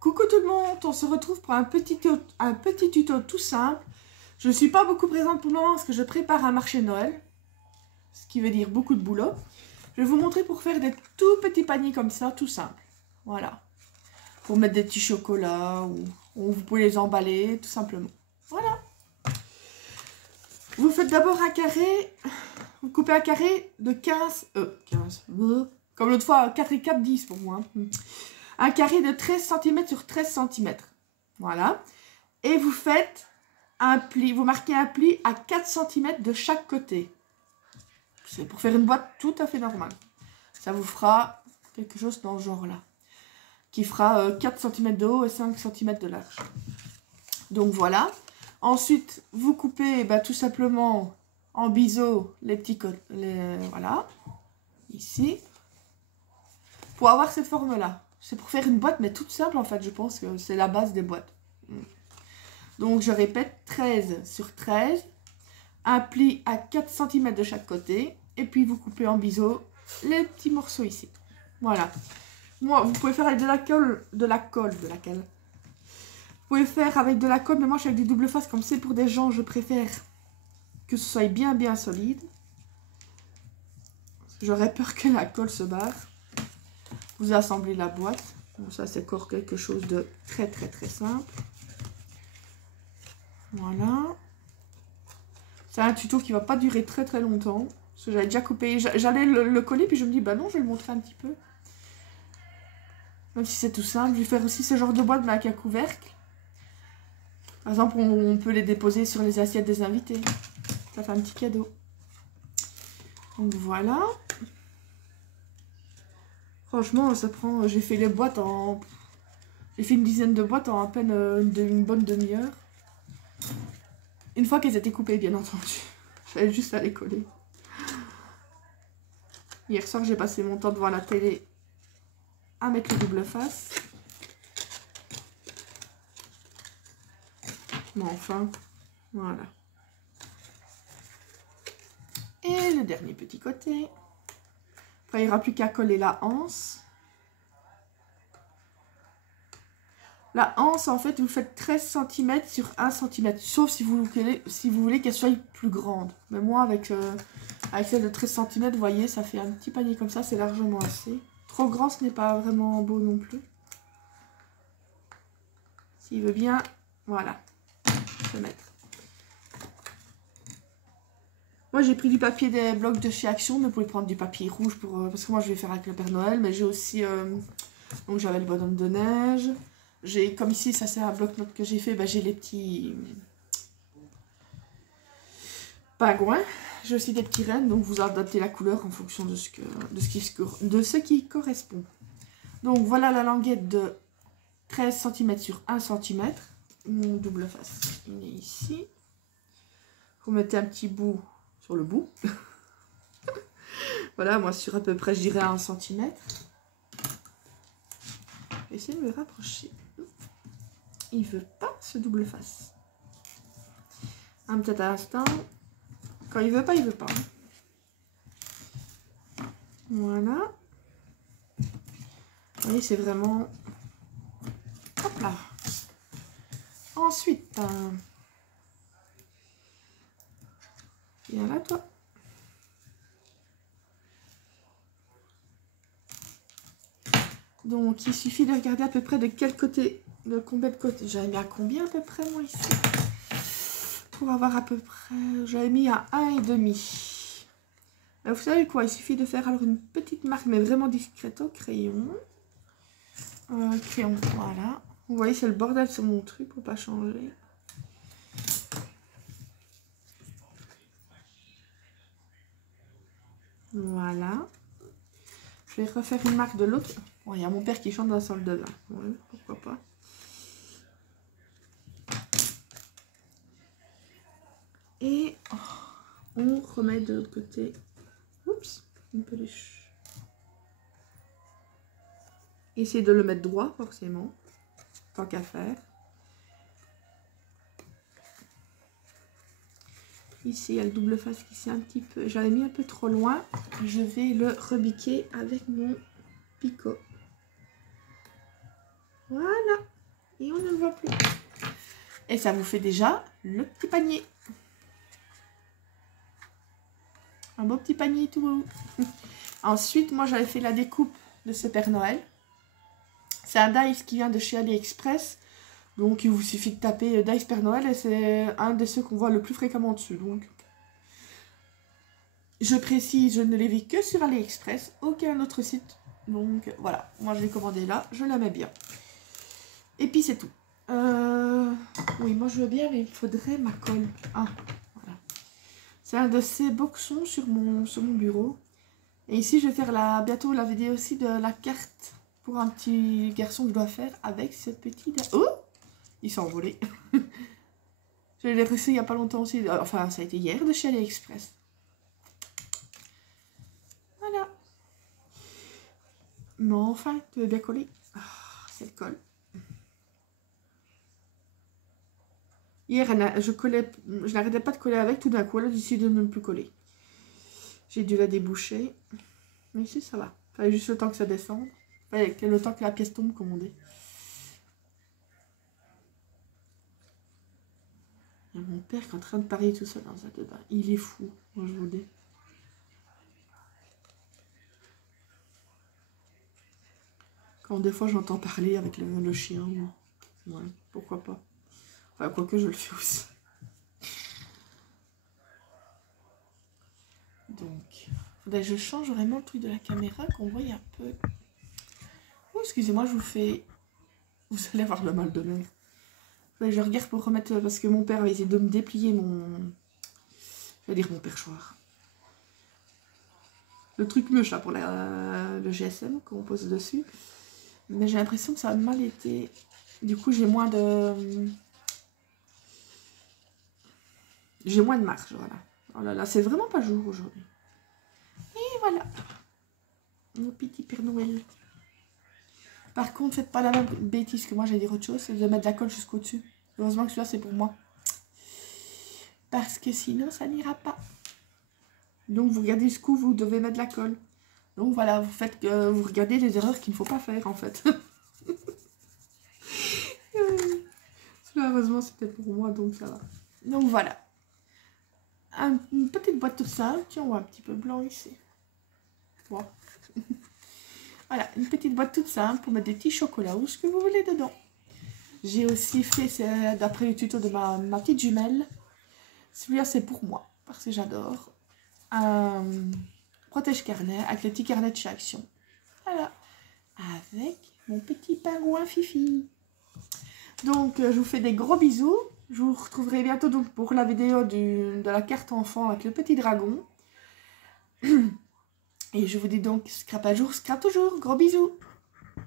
Coucou tout le monde, on se retrouve pour un petit tuto tout simple. Je ne suis pas beaucoup présente pour le moment parce que je prépare un marché Noël, ce qui veut dire beaucoup de boulot. Je vais vous montrer pour faire des tout petits paniers comme ça, tout simple. Voilà. Pour mettre des petits chocolats ou vous pouvez les emballer tout simplement. Voilà. Vous faites d'abord un carré, vous coupez un carré de 15, comme l'autre fois, 4 et 4, 10 pour moi. Un carré de 13 cm sur 13 cm. Voilà. Et vous faites un pli, vous marquez un pli à 4 cm de chaque côté. C'est pour faire une boîte tout à fait normale. Ça vous fera quelque chose dans ce genre-là. Qui fera 4 cm de haut et 5 cm de large. Donc voilà. Ensuite, vous coupez tout simplement en biseau les petits côtés. Voilà. Ici. Pour avoir cette forme-là. C'est pour faire une boîte, mais toute simple en fait. Je pense que c'est la base des boîtes. Donc je répète, 13 sur 13. Un pli à 4 cm de chaque côté. Et puis vous coupez en biseau les petits morceaux ici. Voilà. Moi, vous pouvez faire avec de la colle. Vous pouvez faire avec de la colle, mais moi je fais avec des double faces. Comme c'est pour des gens, je préfère que ce soit bien solide. J'aurais peur que la colle se barre. Vous assemblez la boîte. Bon, ça c'est encore quelque chose de très simple. Voilà. C'est un tuto qui va pas durer très longtemps. Parce que j'avais déjà coupé. J'allais le coller, puis je me dis, bah non, je vais le montrer un petit peu. Même si c'est tout simple. Je vais faire aussi ce genre de boîte, mais avec un couvercle. Par exemple, on peut les déposer sur les assiettes des invités. Ça fait un petit cadeau. Donc voilà. Franchement, ça prend... J'ai fait les boîtes en... J'ai fait une dizaine de boîtes en à peine une bonne demi-heure. Une fois qu'elles étaient coupées, bien entendu. J'allais juste à les coller. Hier soir, j'ai passé mon temps devant la télé à mettre le double face. Mais enfin, voilà. Et le dernier petit côté. Après, il n'y aura plus qu'à coller la anse. La anse, en fait, vous faites 13 cm sur 1 cm. Sauf si vous voulez qu'elle soit plus grande. Mais moi, avec celle de 13 cm, vous voyez, ça fait un petit panier comme ça. C'est largement assez. Trop grand, ce n'est pas vraiment beau non plus. S'il veut bien, voilà. Je vais mettre. Moi, j'ai pris du papier des blocs de chez Action, mais vous pouvez prendre du papier rouge parce que moi, je vais faire avec le Père Noël. Mais j'ai aussi... donc, j'avais le bonhomme de neige. J'ai, comme ici, ça c'est un bloc-notes que j'ai fait, j'ai les petits pingouins. J'ai aussi des petits rennes, donc vous adaptez la couleur en fonction de ce qui correspond. Donc, voilà la languette de 13 cm sur 1 cm. Mon double face, il est ici. Vous mettez un petit bout sur le bout. Voilà, moi sur à peu près, je dirais 1 cm. Essayez de me rapprocher. Il veut pas ce double face. Un petit instant. Quand il veut pas, il veut pas. Voilà. Vous voyez, c'est vraiment... Hop là. Ensuite... Viens là, toi. Donc, il suffit de regarder à peu près de quel côté, de combien de côtés. J'avais mis à combien à peu près, moi, ici? Pour avoir à peu près... J'avais mis à 1,5. Vous savez quoi? Il suffit de faire alors une petite marque, mais vraiment discrète au crayon. Crayon, voilà. Vous voyez, c'est le bordel sur mon truc pour pas changer. Voilà. Je vais refaire une marque de l'autre. Bon, il y a mon père qui chante dans la salle de bain. Ouais, pourquoi pas. Et on remet de l'autre côté. Oups, une peluche. Essayez de le mettre droit, forcément. Tant qu'à faire. Ici, il y a le double face qui s'est un petit peu... J'avais mis un peu trop loin. Je vais le rebiquer avec mon picot. Voilà. et on ne le voit plus. Et ça vous fait déjà le petit panier. Un beau petit panier tout beau. Ensuite, moi j'avais fait la découpe de ce Père Noël. C'est un dice qui vient de chez AliExpress. Donc il vous suffit de taper dice Père Noël et c'est un de ceux qu'on voit le plus fréquemment dessus. Donc je précise, je ne l'ai vu que sur AliExpress, aucun autre site. Donc voilà, moi je l'ai commandé là, je l'aimais bien. Et puis c'est tout. Oui, moi je veux bien, mais il faudrait ma colle. Ah, voilà. C'est un de ces boxons sur mon bureau. Et ici, je vais faire bientôt la vidéo aussi de la carte pour un petit garçon que je dois faire avec ce petit... Oh, il s'est envolé. Je l'ai reçu il n'y a pas longtemps aussi. Enfin, ça a été hier de chez AliExpress. Voilà. Mais enfin, tu veux bien coller? Ah, c'est le colle. Hier, je n'arrêtais pas de coller avec. Tout d'un coup, elle a décidé de ne plus coller. J'ai dû la déboucher. Mais ici, ça va. Il fallait juste le temps que ça descende. Enfin, le temps que la pièce tombe, comme on dit. Il y a mon père qui est en train de parier tout seul dans sa tête. Il est fou, moi je vous le dis. Quand des fois j'entends parler avec le chien, ouais, pourquoi pas. Enfin, quoique je le fais aussi. Donc, faudrait que je change vraiment le truc de la caméra, qu'on voie un peu. Oh, excusez-moi, je vous fais... Vous allez avoir le mal de mer. Je regarde pour remettre... Parce que mon père a essayé de me déplier mon... Je vais dire mon perchoir. Le truc mûche là pour le GSM qu'on pose dessus. Mais j'ai l'impression que ça a mal été. Du coup, j'ai moins de... J'ai moins de marge, voilà. Oh là là, c'est vraiment pas jour aujourd'hui. Et voilà. Mon petit Père Noël. Par contre, faites pas la même bêtise que moi, j'allais dire autre chose, c'est de mettre de la colle jusqu'au dessus. Heureusement que celui-là, c'est pour moi. Parce que sinon, ça n'ira pas. Donc, vous regardez jusqu'où vous devez mettre de la colle. Donc, voilà, vous regardez les erreurs qu'il ne faut pas faire, en fait. Heureusement, c'était pour moi, donc ça va. Donc, voilà. Une petite boîte toute simple. Tiens, on voit un petit peu blanc ici. Wow. Voilà, une petite boîte toute simple pour mettre des petits chocolats ou ce que vous voulez dedans. J'ai aussi fait, d'après le tuto de ma petite jumelle, celui-là c'est pour moi, parce que j'adore, un protège-carnet avec le petit carnet de chez Action. Voilà, avec mon petit pingouin Fifi. Donc, je vous fais des gros bisous. Je vous retrouverai bientôt donc pour la vidéo de la carte enfant avec le petit dragon. Et je vous dis donc, scrap à jour, scrap toujours. Gros bisous.